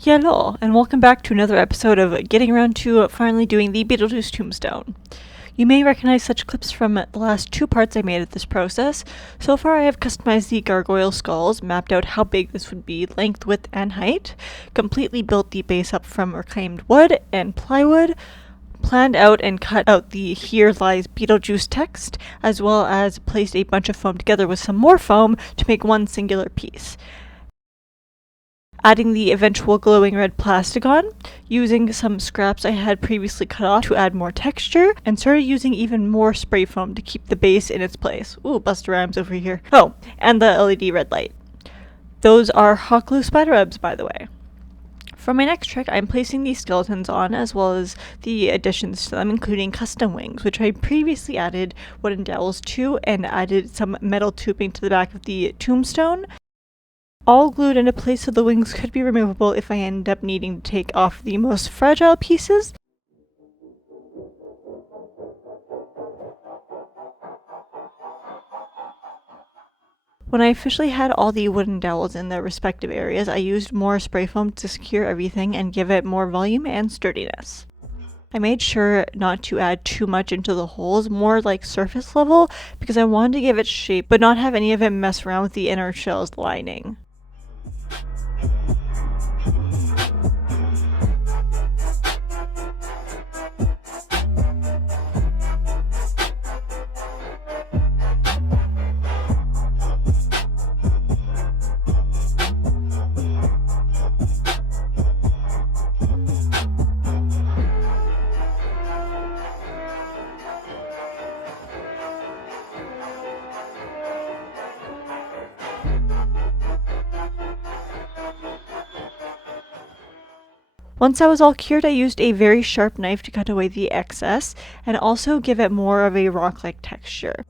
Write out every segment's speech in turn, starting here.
Hello, and welcome back to another episode of getting around to finally doing the Beetlejuice tombstone. You may recognize such clips from the last two parts I made of this process. So far I have customized the gargoyle skulls, mapped out how big this would be, length, width, and height, completely built the base up from reclaimed wood and plywood, planned out and cut out the "Here Lies Beetlejuice" text, as well as placed a bunch of foam together with some more foam to make one singular piece. Adding the eventual glowing red plastic on, using some scraps I had previously cut off to add more texture, and started using even more spray foam to keep the base in its place. Ooh, Busta Rhymes over here. Oh, and the LED red light. Those are hot glue spider webs, by the way. For my next trick, I'm placing these skeletons on, as well as the additions to them, including custom wings, which I previously added wooden dowels to, and added some metal tubing to the back of the tombstone, all glued into place so the wings could be removable if I end up needing to take off the most fragile pieces. When I officially had all the wooden dowels in their respective areas, I used more spray foam to secure everything and give it more volume and sturdiness. I made sure not to add too much into the holes, more like surface level, because I wanted to give it shape but not have any of it mess around with the inner shell's lining. Once I was all cured, I used a very sharp knife to cut away the excess and also give it more of a rock-like texture.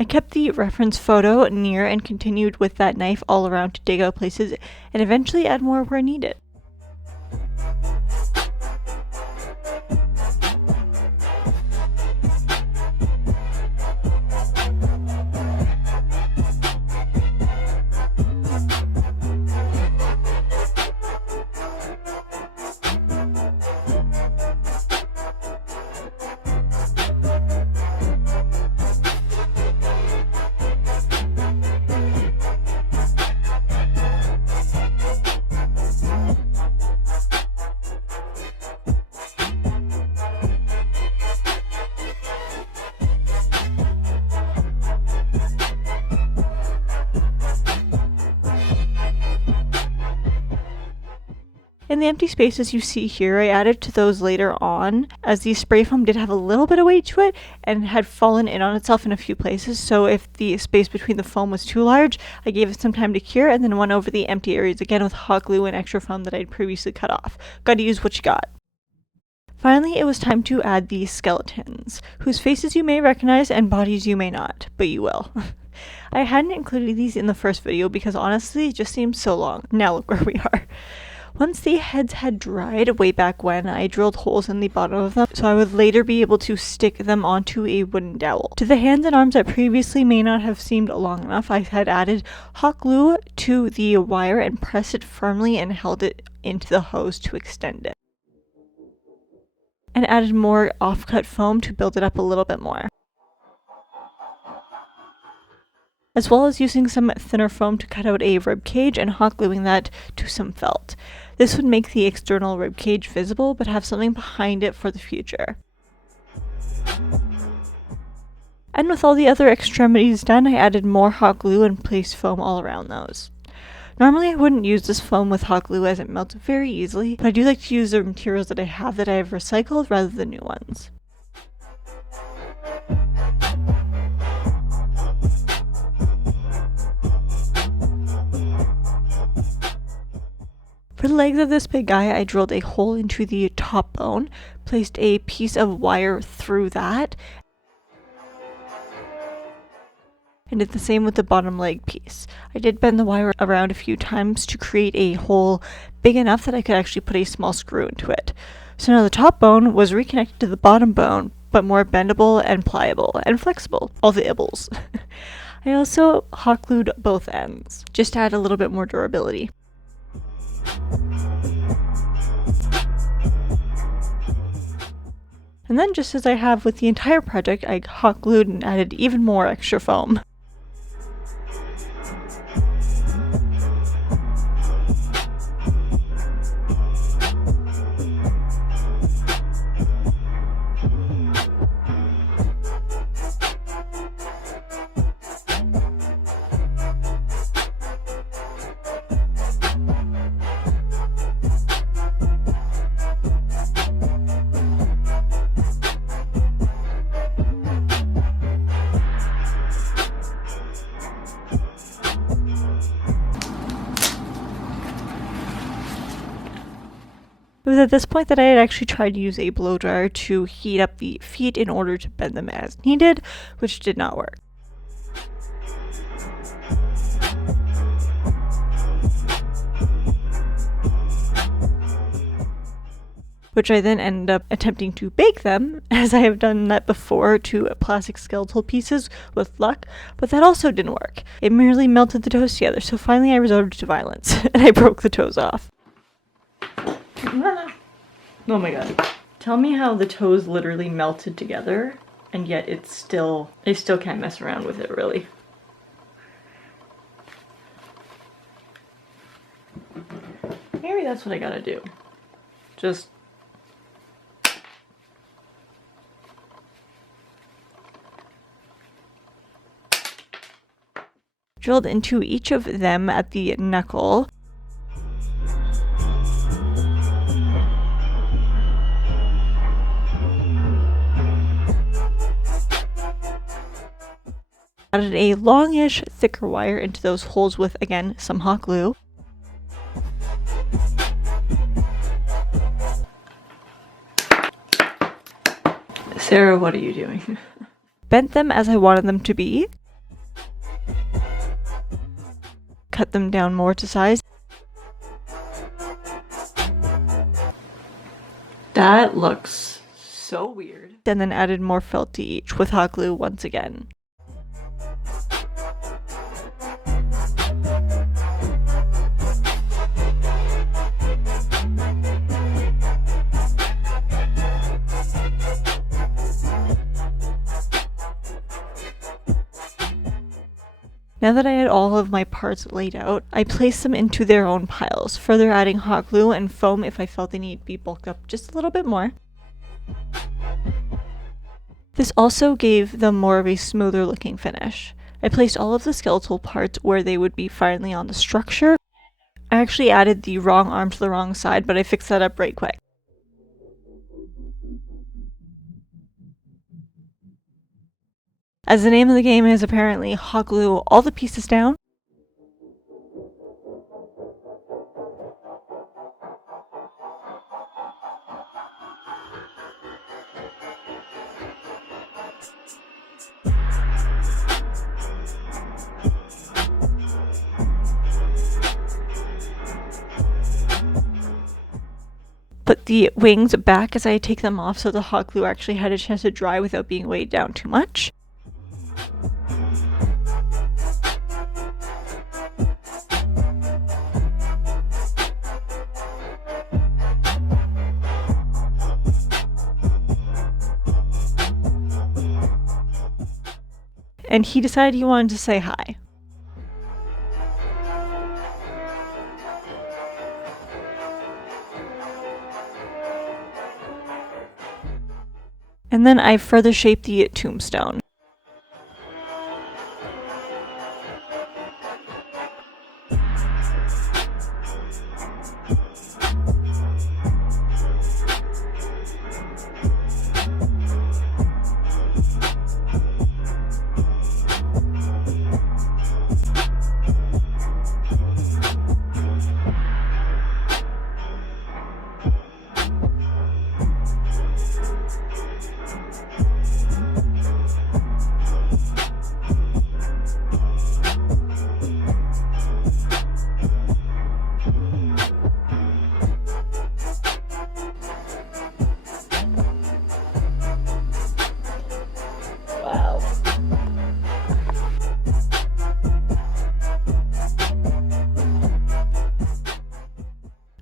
I kept the reference photo near and continued with that knife all around to dig out places and eventually add more where needed. In the empty spaces you see here, I added to those later on, as the spray foam did have a little bit of weight to it and had fallen in on itself in a few places, so if the space between the foam was too large, I gave it some time to cure and then went over the empty areas again with hot glue and extra foam that I'd previously cut off. Gotta use what you got. Finally, it was time to add the skeletons, whose faces you may recognize and bodies you may not, but you will. I hadn't included these in the first video because honestly it just seemed so long. Now look where we are. Once the heads had dried, way back when, I drilled holes in the bottom of them so I would later be able to stick them onto a wooden dowel. To the hands and arms that previously may not have seemed long enough, I had added hot glue to the wire and pressed it firmly and held it into the hose to extend it. And added more offcut foam to build it up a little bit more, as well as using some thinner foam to cut out a rib cage and hot gluing that to some felt. This would make the external rib cage visible, but have something behind it for the future. And with all the other extremities done, I added more hot glue and placed foam all around those. Normally I wouldn't use this foam with hot glue as it melts very easily, but I do like to use the materials that I have recycled rather than new ones. For the legs of this big guy, I drilled a hole into the top bone, placed a piece of wire through that, and did the same with the bottom leg piece. I did bend the wire around a few times to create a hole big enough that I could actually put a small screw into it. So now the top bone was reconnected to the bottom bone, but more bendable and pliable and flexible. All the ibbles. I also hot glued both ends, just to add a little bit more durability. And then, just as I have with the entire project, I hot glued and added even more extra foam. It was at this point that I had actually tried to use a blow dryer to heat up the feet in order to bend them as needed, which did not work. Which I then ended up attempting to bake them, as I have done that before to plastic skeletal pieces with luck, but that also didn't work. It merely melted the toes together, so finally I resorted to violence, and I broke the toes off. Oh my god. Tell me how the toes literally melted together, and yet I still can't mess around with it, really. Maybe that's what I gotta do. Just drilled into each of them at the knuckle. Added a longish, thicker wire into those holes with, again, some hot glue. Sarah, what are you doing? Bent them as I wanted them to be. Cut them down more to size. That looks so weird. And then added more felt to each with hot glue once again. Now that I had all of my parts laid out, I placed them into their own piles, further adding hot glue and foam if I felt they needed to be bulked up just a little bit more. This also gave them more of a smoother looking finish. I placed all of the skeletal parts where they would be finally on the structure. I actually added the wrong arm to the wrong side, but I fixed that up right quick. As the name of the game is apparently hot glue all the pieces down. the wings back as I take them off so the hot glue actually had a chance to dry without being weighed down too much. And he decided he wanted to say hi. And then I further shaped the tombstone.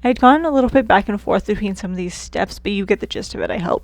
I'd gone a little bit back and forth between some of these steps, but you get the gist of it, I hope.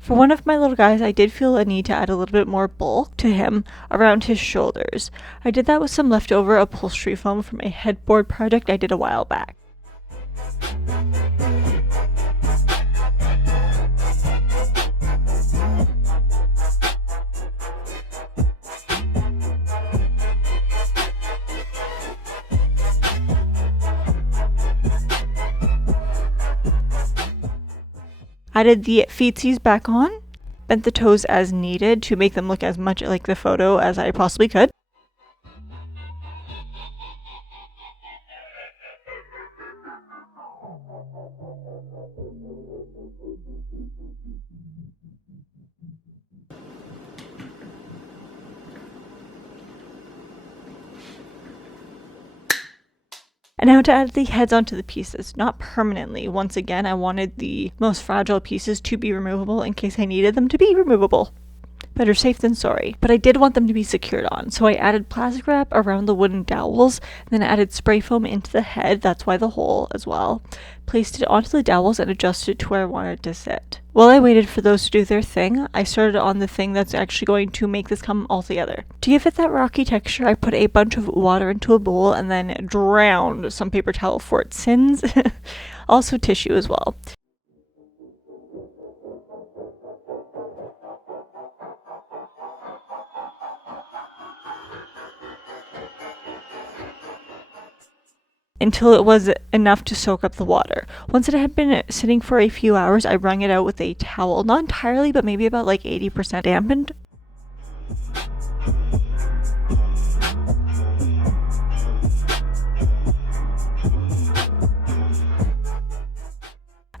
For one of my little guys, I did feel a need to add a little bit more bulk to him around his shoulders. I did that with some leftover upholstery foam from a headboard project I did a while back. Added the feetsies back on, bent the toes as needed to make them look as much like the photo as I possibly could. And now to add the heads onto the pieces, not permanently. Once again, I wanted the most fragile pieces to be removable in case I needed them to be removable. Better safe than sorry. But I did want them to be secured on, so I added plastic wrap around the wooden dowels, and then added spray foam into the head, that's why the hole as well. Placed it onto the dowels and adjusted it to where I wanted it to sit. While I waited for those to do their thing, I started on the thing that's actually going to make this come all together. To give it that rocky texture, I put a bunch of water into a bowl and then drowned some paper towel for its sins. Also tissue as well. Until it was enough to soak up the water. Once it had been sitting for a few hours, I wrung it out with a towel. Not entirely, but maybe about like 80% dampened.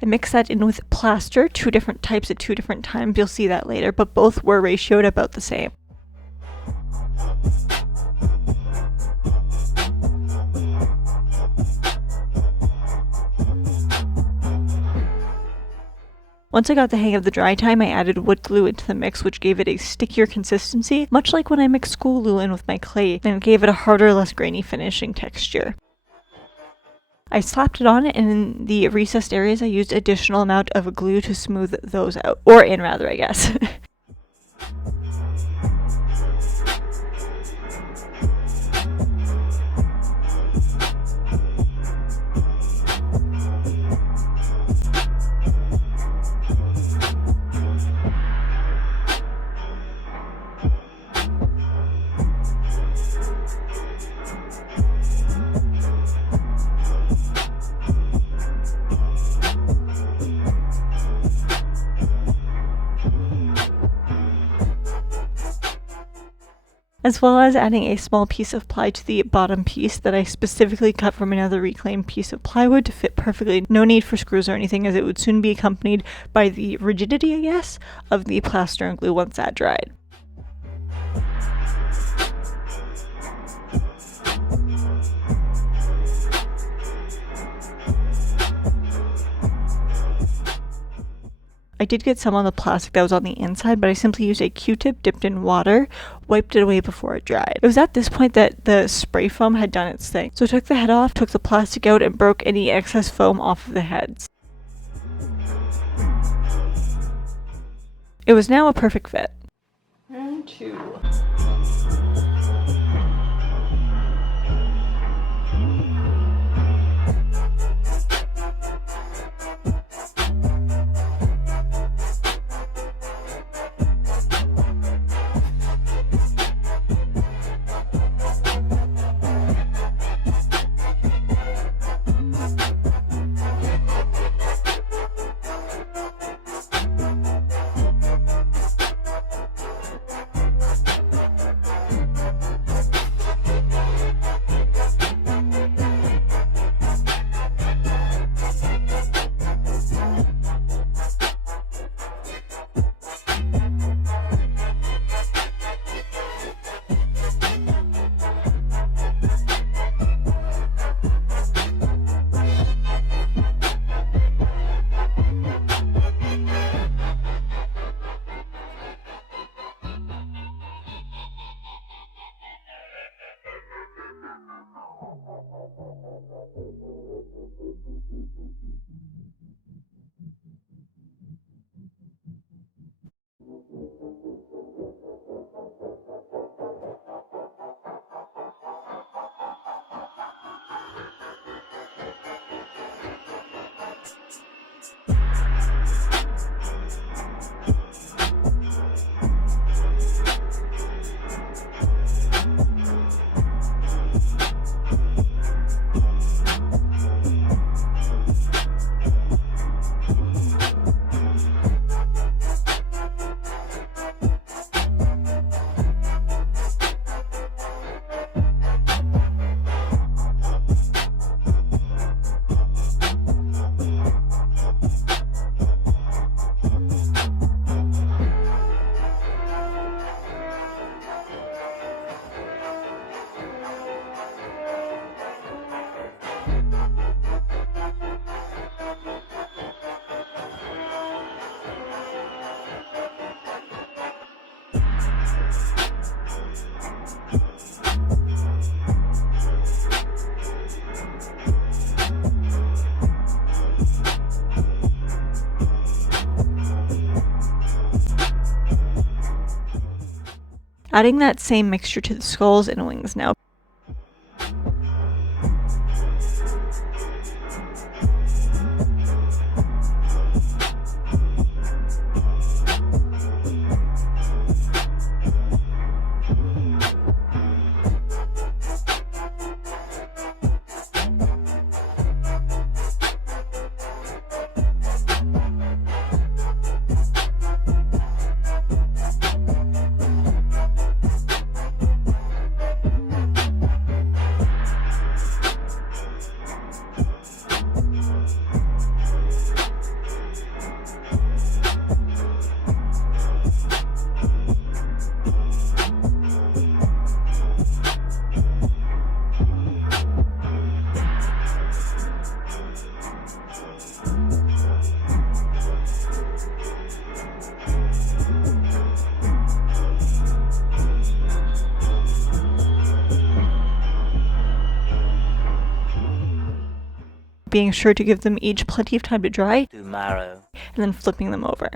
I mixed that in with plaster, 2 different types at 2 different times. You'll see that later, but both were ratioed about the same. Once I got the hang of the dry time, I added wood glue into the mix, which gave it a stickier consistency, much like when I mixed school glue in with my clay, and it gave it a harder, less grainy finishing texture. I slapped it on, and in the recessed areas I used additional amount of glue to smooth those out. Or in, rather, I guess. as well as adding a small piece of ply to the bottom piece that I specifically cut from another reclaimed piece of plywood to fit perfectly. No need for screws or anything, as it would soon be accompanied by the rigidity, I guess, of the plaster and glue once that dried. I did get some on the plastic that was on the inside, but I simply used a Q-tip dipped in water, wiped it away before it dried. It was at this point that the spray foam had done its thing. So I took the head off, took the plastic out, and broke any excess foam off of the heads. It was now a perfect fit. Round 2. Adding that same mixture to the skulls and wings now. Being sure to give them each plenty of time to dry, tomorrow, and then flipping them over.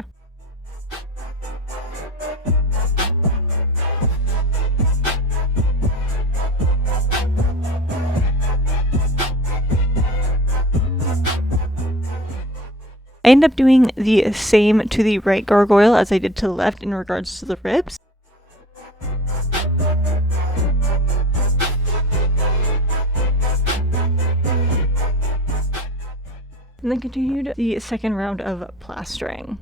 I end up doing the same to the right gargoyle as I did to the left in regards to the ribs. And then continued the second round of plastering.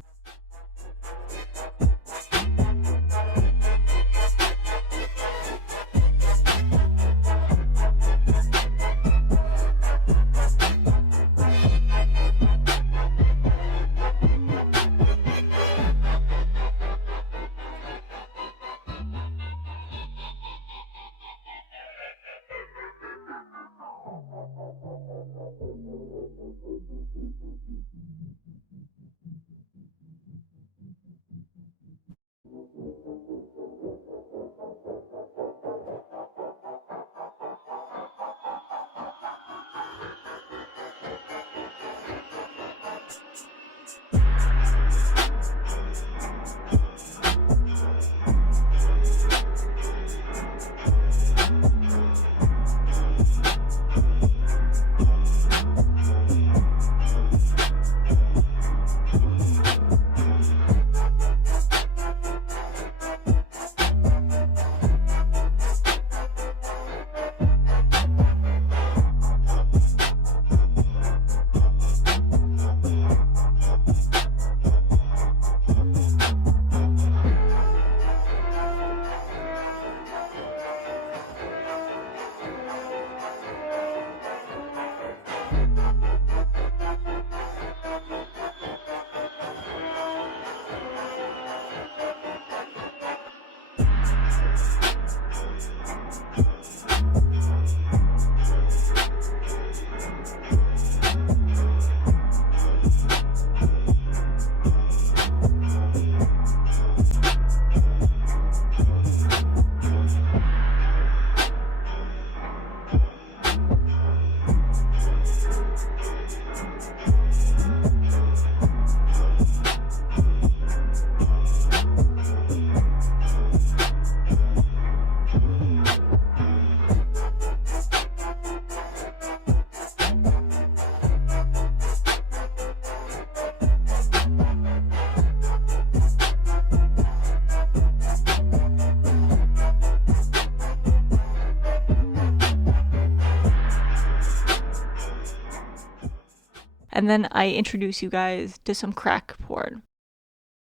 and then I introduce you guys to some crack porn.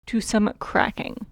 To some cracking.